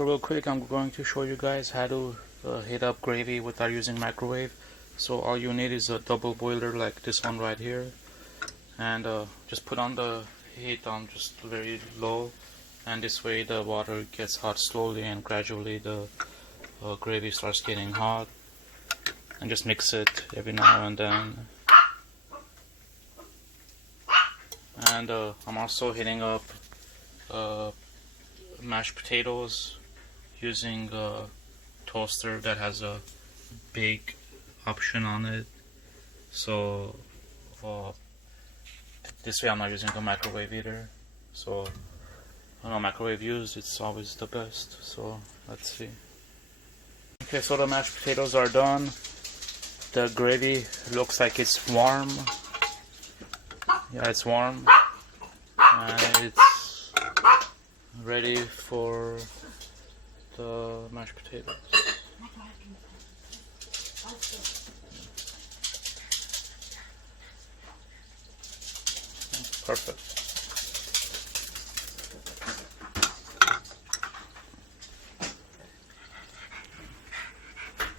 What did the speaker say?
Real quick, I'm going to show you guys how to heat up gravy without using microwave. So all you need is a double boiler like this one right here, and just put on the heat on just very low, and this way the water gets hot slowly and gradually the gravy starts getting hot, and just mix it every now and then. And I'm also heating up mashed potatoes using a toaster that has a bake option on it. So this way I'm not using a microwave either. So when a microwave used, it's always the best. So let's see. Okay, so the mashed potatoes are done. The gravy looks like it's warm. Yeah, it's warm, and it's ready for the mashed potatoes. Perfect.